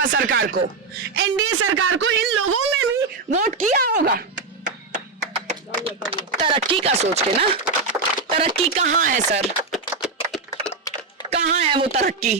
भाजपा सरकार को, एनडीए सरकार को, इन लोगों में भी वोट किया होगा तरक्की का सोच के ना। तरक्की कहाँ है सर, कहाँ है वो तरक्की?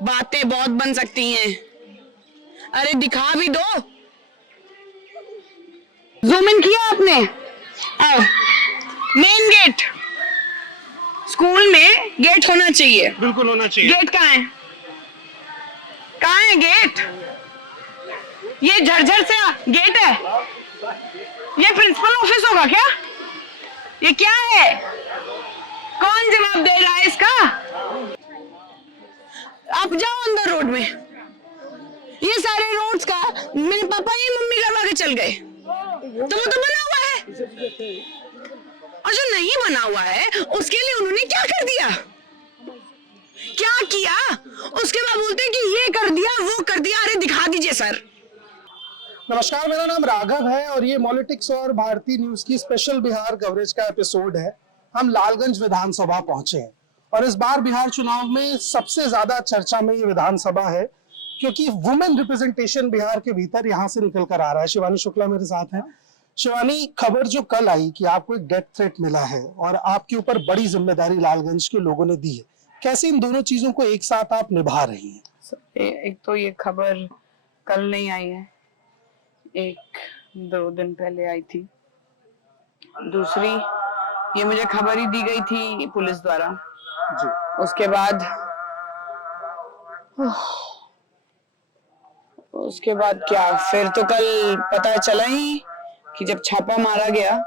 बातें बहुत बन सकती हैं, अरे दिखा भी दो। जूम इन किया आपने? आओ, मेन गेट, स्कूल में गेट होना चाहिए, बिल्कुल होना चाहिए। गेट कहाँ है? कहाँ है गेट? ये झरझर से गेट है, ये प्रिंसिपल ऑफिस होगा क्या? ये क्या है? कौन जवाब दे रहा है इसका? आप जाओ अंदर रोड में, ये सारे रोड्स का मेरे पापा ये मम्मी करवा के चल गए, तो वो तो बना हुआ है, और जो नहीं बना हुआ है उसके लिए उन्होंने क्या कर दिया, क्या किया? उसके बाद बोलते हैं कि ये कर दिया वो कर दिया। अरे दिखा दीजिए सर। नमस्कार, मेरा नाम राघव है और ये पॉलिटिक्स और भारतीय न्यूज की स्पेशल बिहार कवरेज का एपिसोड है। हम लालगंज विधानसभा पहुंचे हैं और इस बार बिहार चुनाव में सबसे ज्यादा चर्चा में ये विधानसभा है क्योंकि वुमेन रिप्रेजेंटेशन बिहार के भीतर यहाँ से निकल कर आ रहा है। शिवानी शुक्ला मेरे साथ हैं। शिवानी, खबर जो कल आई कि आपको एक डेथ थ्रेट मिला है और आपके ऊपर बड़ी जिम्मेदारी लालगंज के लोगों ने दी है, कैसे इन दोनों चीजों को एक साथ आप निभा रही हैं? एक तो ये खबर कल नहीं आई है, एक दो दिन पहले आई थी। दूसरी, ये मुझे खबर ही दी गई थी पुलिस द्वारा जी। उसके बाद क्या, फिर तो कल पता चला ही कि जब छापा मारा गया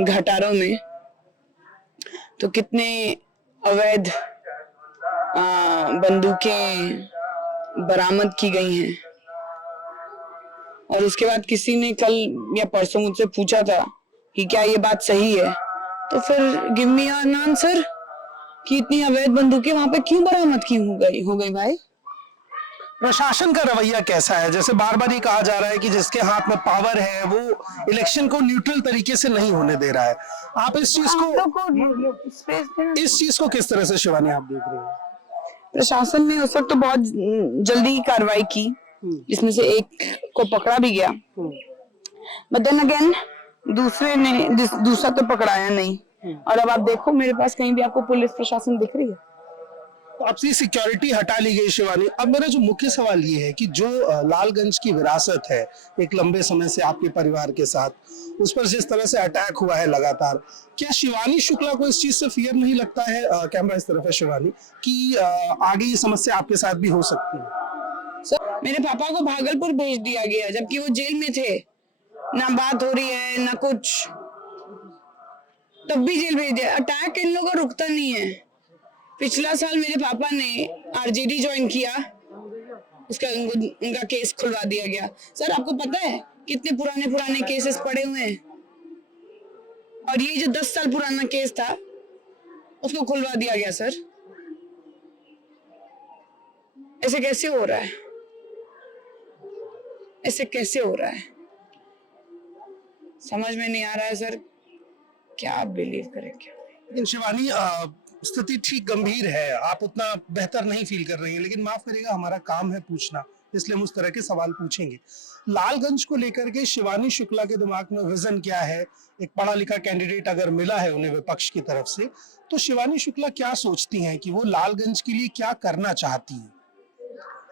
घटारों में तो कितने अवैध बंदूकें बरामद की गई हैं। और उसके बाद किसी ने कल या परसों मुझसे पूछा था कि क्या ये बात सही है, तो फिर गिव मी एन आंसर कि इतनी अवैध बंदूकें वहां पे क्यों बरामद की हो गई भाई? प्रशासन का रवैया कैसा है? जैसे बार बार ये कहा जा रहा है कि जिसके हाथ में पावर है वो इलेक्शन को न्यूट्रल तरीके से नहीं होने दे रहा है। आप इस चीज को किस तरह से शिवानी आप देख रहे हैं? प्रशासन ने उस वक्त तो बहुत जल्दी कार्रवाई की, जिसमें से एक को पकड़ा भी गया, बट देन अगेन दूसरा तो पकड़ाया नहीं। और अब आप देखो मेरे पास कहीं भी आपको पुलिस प्रशासन दिख रही है? तो आपसे सिक्योरिटी हटा ली गई शिवानी। अब मेरा जो मुख्य सवाल ये है कि जो लालगंज की विरासत है एक लंबे समय से आपके परिवार के साथ, उस पर जिस तरह से अटैक हुआ है लगातार, क्या शिवानी शुक्ला को इस चीज से फियर नहीं लगता है, कैमरा इस तरफ है शिवानी, कि आगे ये समस्या आपके साथ भी हो सकती है? सर, मेरे पापा को भागलपुर भेज दिया गया जबकि वो जेल में थे, ना बात हो रही है ना कुछ, तब भी जेल भेज दिया। अटैक इन लोगों का रुकता नहीं है। पिछला साल मेरे पापा ने आरजेडी ज्वाइन किया, उसका उनका केस खुलवा दिया गया। सर आपको पता है कितने पुराने केसेस पड़े हुए हैं, और ये जो 10 साल पुराना केस था उसको खुलवा दिया गया। सर ऐसे कैसे हो रहा है? ऐसे कैसे हो रहा है? समझ में नहीं आ रहा है सर, क्या आप बिलीव करें क्या? लेकिन शिवानी, स्थिति ठीक गंभीर है, आप उतना बेहतर नहीं फील कर रही हैं, लेकिन माफ करिएगा हमारा काम है पूछना, इसलिए हम उस तरह के सवाल पूछेंगे। लालगंज को लेकर के शिवानी शुक्ला के दिमाग में विजन क्या है? एक पढ़ा लिखा कैंडिडेट अगर मिला है उन्हें विपक्ष की तरफ से, तो शिवानी शुक्ला क्या सोचती हैं कि वो लालगंज के लिए क्या करना चाहती हैं?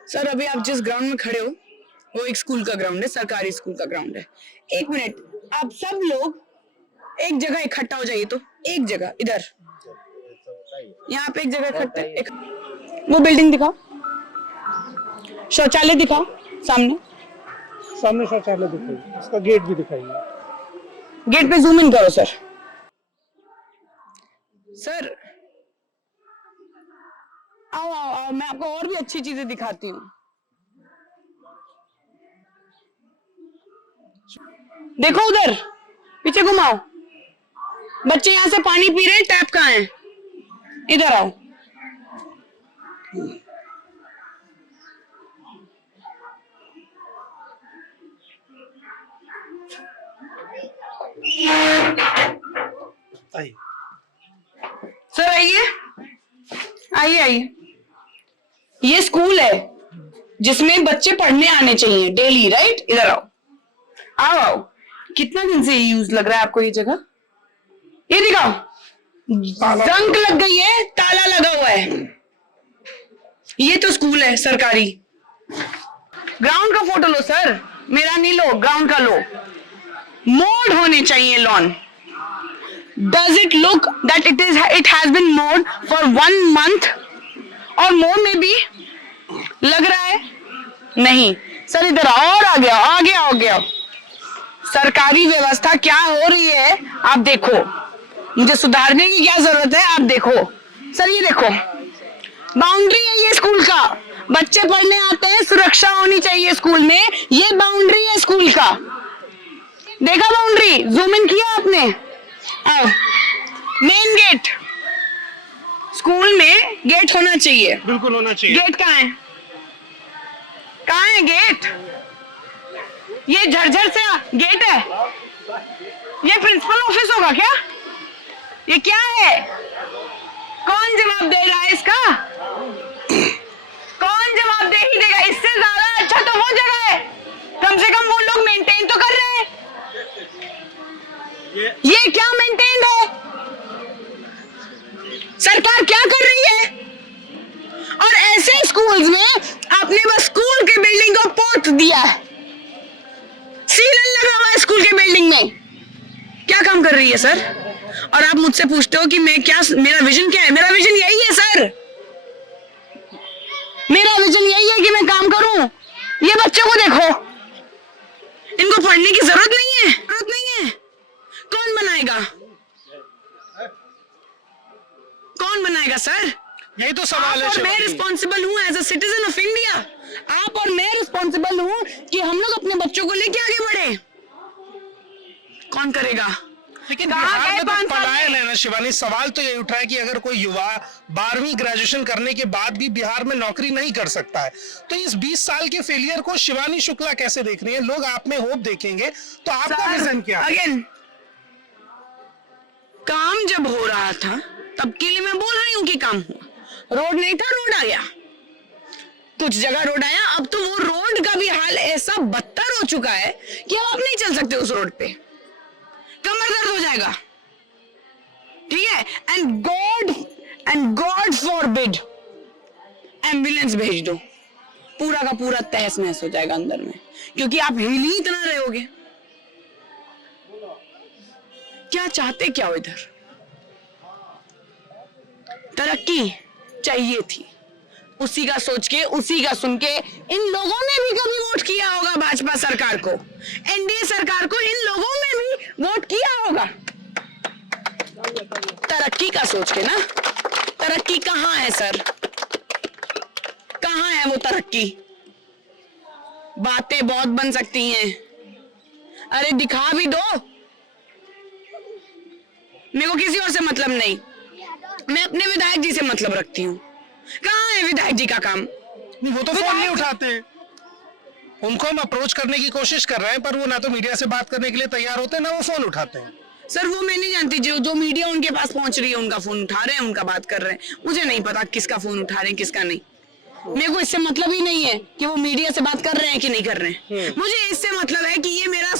सर अभी आप जिस ग्राउंड में खड़े हो वो एक स्कूल का ग्राउंड है, सरकारी स्कूल का ग्राउंड है। एक मिनट, आप सब लोग एक जगह इकट्ठा हो जाइए, तो एक जगह इधर, यहाँ पे एक जगह इकट्ठा, वो बिल्डिंग दिखाओ, शौचालय दिखाओ, सामने शौचालय दिखाइए, उसका गेट भी दिखाइए। गेट पे जूम इन करो सर। सर आओ, मैं आपको और भी अच्छी चीजें दिखाती हूँ। देखो उधर पीछे घुमाओ, बच्चे यहाँ से पानी पी रहे हैं, टैप कहाँ है? इधर आओ। सर आइए, ये स्कूल है, जिसमें बच्चे पढ़ने आने चाहिए डेली, राइट? इधर आओ, आओ आओ। कितना दिन से यूज लग रहा है आपको ये जगह? ये दिखाओ, जंग लग गई है, ताला लगा हुआ है। ये तो स्कूल है सरकारी। ग्राउंड का फोटो लो सर, मेरा नहीं लो, ग्राउंड का लो। मोड होने चाहिए lawn. Does it look that it has been mowed for 1 month or more maybe? लग रहा है नहीं सर। इधर और आ गया। सरकारी व्यवस्था क्या हो रही है आप देखो, मुझे सुधारने की क्या जरूरत है आप देखो सर। ये देखो, बाउंड्री है ये स्कूल का, बच्चे पढ़ने आते हैं, सुरक्षा होनी चाहिए स्कूल में। ये बाउंड्री है स्कूल का, देखा बाउंड्री? जूम इन किया आपने? मेन गेट, स्कूल में गेट होना चाहिए, बिल्कुल होना चाहिए। गेट कहाँ है? कहाँ है गेट? ये झरझर से गेट है। ये प्रिंसिपल ऑफिस होगा क्या? ये क्या है? कौन जवाब दे रहा है इसका? कौन जवाब दे ही देगा? इससे ज्यादा अच्छा तो वो जगह है, कम से कम वो लोग मेंटेन तो कर रहे हैं। ये क्या मेंटेन है? सरकार क्या कर रही है? और ऐसे स्कूल्स में आपने बस स्कूल के बिल्डिंग को पोत दिया है, सीलन लगा हुआ है स्कूल के बिल्डिंग में। क्या काम कर रही है सर? और आप मुझसे पूछते हो कि मैं क्या, मेरा विजन क्या है? मेरा विजन यही है सर, मेरा विजन यही है कि मैं काम करूं। ये बच्चों को देखो, इनको पढ़ने की जरूरत नहीं है, कौन बनाएगा? कौन बनाएगा सर? यही तो सवाल है। और मैं रिस्पॉन्सिबल हूँ as a citizen of India. आप और मैं रिस्पॉन्सिबल हूँ कि हम लोग अपने बच्चों को लेके आगे बढ़े। कौन करेगा? लेकिन बिहार में तो पलायन है ना शिवानी। सवाल तो ये उठ रहा है कि अगर कोई युवा 12वीं ग्रेजुएशन करने के बाद भी बिहार में नौकरी नहीं कर सकता है, तो इस 20 साल के फेलियर को शिवानी शुक्ला कैसे देख रही है? लोग आप में होप देखेंगे, तो आपका विजन क्या है? अगेन, काम जब हो रहा था तब के लिए मैं बोल रही हूँ कि काम हुआ। रोड नहीं था, रोड आ गया, कुछ जगह रोड आया। अब तो वो रोड का भी हाल ऐसा बदतर हो चुका है कि आप नहीं चल सकते उस रोड पे, कमर दर्द हो जाएगा, ठीक है? एंड गॉड फॉरबिड एम्बुलेंस भेज दो, पूरा का पूरा तहस नहस हो जाएगा अंदर में, क्योंकि आप हिल ही इतना रहोगे। क्या चाहते क्या हो इधर? तरक्की चाहिए थी, उसी का सोच के, उसी का सुन के इन लोगों ने भी कभी वोट किया होगा भाजपा सरकार को, एनडीए सरकार को इन लोगों ने भी वोट किया होगा तरक्की का सोच के ना। तरक्की कहाँ है सर? कहाँ है वो तरक्की? बातें बहुत बन सकती हैं, अरे दिखा भी दो। मेरे को किसी और से मतलब नहीं, मैं अपने विधायक जी से मतलब रखती हूँ। कहाँ है विधायक जी का काम? वो तो फोन नहीं उठाते। उनको हम अप्रोच करने की कोशिश कर रहे हैं, पर वो ना तो मीडिया से बात करने के लिए तैयार होते हैं, ना वो फोन उठाते हैं। सर वो मैं नहीं जानती, जो मीडिया उनके पास पहुंच रही है उनका फोन उठा रहे हैं, उनका बात कर रहे हैं। मुझे नहीं पता किसका फोन उठा रहे हैं किसका नहीं। मेरे को इससे मतलब ही नहीं है कि वो मीडिया से बात कर रहे हैं कि नहीं कर रहे हैं। मुझे इससे मतलब है कि ये मेरा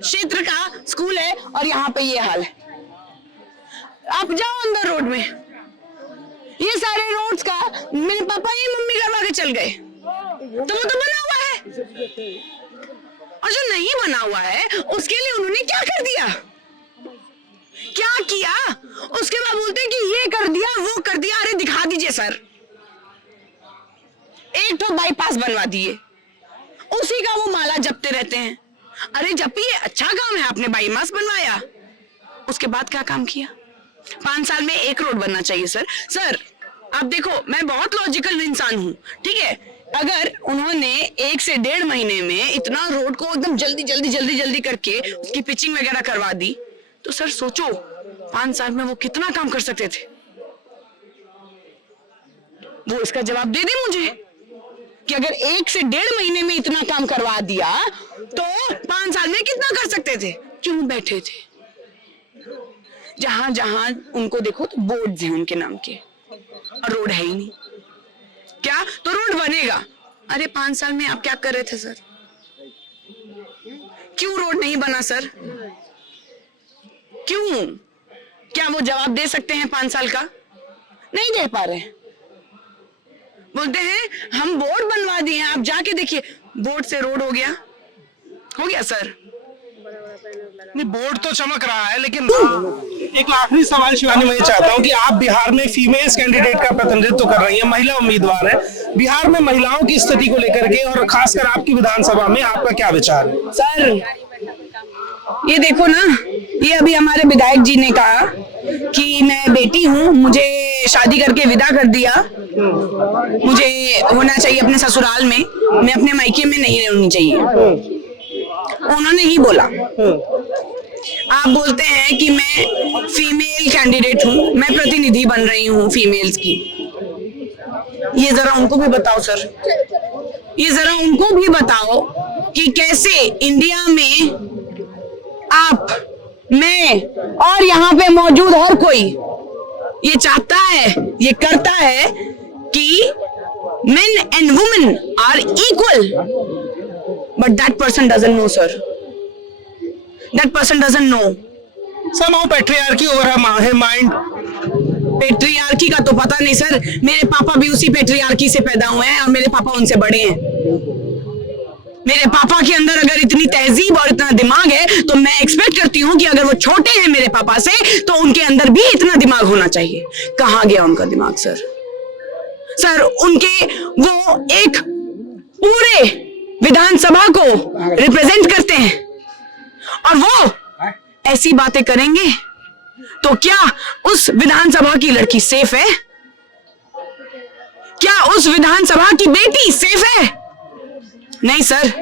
क्षेत्र का स्कूल है और यहाँ पे ये हाल है। आप जाओ अंदर रोड में, ये सारे रोड्स का मेरे पापा ये मम्मी करवा के चल गए, तो वो तो बना हुआ है। और जो नहीं बना हुआ है उसके लिए उन्होंने क्या कर दिया, क्या किया? उसके बाद बोलते हैं कि ये कर दिया वो कर दिया। अरे दिखा दीजिए सर, एक तो बाईपास बनवा दिए, उसी का वो माला जपते रहते हैं। अरे जब भी ये अच्छा काम है, आपने बाईपास बनवाया, उसके बाद क्या काम किया? 5 साल में एक रोड बनना चाहिए सर। आप देखो, मैं बहुत लॉजिकल इंसान हूँ, ठीक है? अगर उन्होंने 1 से 1.5 महीने में इतना रोड को एकदम जल्दी करके उसकी पिचिंग वगैरह करवा दी, तो सर सोचो 5 साल में वो कितना काम कर सकते थे। वो इसका जवाब दे दे मुझे कि अगर 1 से 1.5 महीने में इतना काम करवा दिया तो 5 साल में कितना कर सकते थे? क्यों बैठे थे? जहां जहां उनको देखो तो बोर्ड हैं उनके नाम के, और रोड है ही नहीं। क्या तो रोड बनेगा, अरे 5 साल में आप क्या कर रहे थे सर? क्यों रोड नहीं बना सर? क्यों? क्या वो जवाब दे सकते हैं 5 साल का? नहीं दे पा रहे। बोलते हैं हम बोर्ड बनवा दिए हैं, आप जाके देखिए बोर्ड से रोड हो गया सर। नहीं, बोर्ड तो चमक रहा है, लेकिन एक आखिरी सवाल शिवानी, मैं ये चाहता हूँ कि आप बिहार में फीमेल्स कैंडिडेट का प्रतिनिधित्व कर रही हैं, महिला उम्मीदवार है, बिहार में महिलाओं की स्थिति को लेकर के और खासकर आपकी विधानसभा में आपका क्या विचार है? सर ये देखो ना, ये अभी हमारे विधायक जी ने कहा कि मैं बेटी हूँ, मुझे शादी करके विदा कर दिया, मुझे होना चाहिए अपने ससुराल में, मैं अपने मायके में नहीं रहनी चाहिए। उन्होंने ही बोला। आप बोलते हैं कि मैं फीमेल कैंडिडेट हूँ, मैं प्रतिनिधि बन रही हूँ फीमेल्स की। ये जरा उनको भी बताओ सर, ये जरा उनको भी बताओ कि कैसे इंडिया में आप, मैं और यहाँ पे मौजूद हर कोई ये चाहता है, ये करता है कि men and women are equal, but that person doesn't know sir, that person doesn't know. Somehow patriarchy over her mind. Patriarchy का तो पता नहीं सर, मेरे पापा भी उसी पेट्रियार्की से पैदा हुए हैं और मेरे पापा उनसे बड़े हैं। मेरे पापा के अंदर अगर इतनी तहजीब और इतना दिमाग है तो मैं एक्सपेक्ट करती हूँ कि अगर वो छोटे हैं मेरे पापा से तो उनके अंदर भी इतना दिमाग होना चाहिए। कहाँ गया उनका दिमाग सर? सर उनके, वो एक पूरे विधानसभा को रिप्रेजेंट करते हैं और वो ऐसी बातें करेंगे तो क्या उस विधानसभा की लड़की सेफ है? क्या उस विधानसभा की बेटी सेफ है? नहीं सर।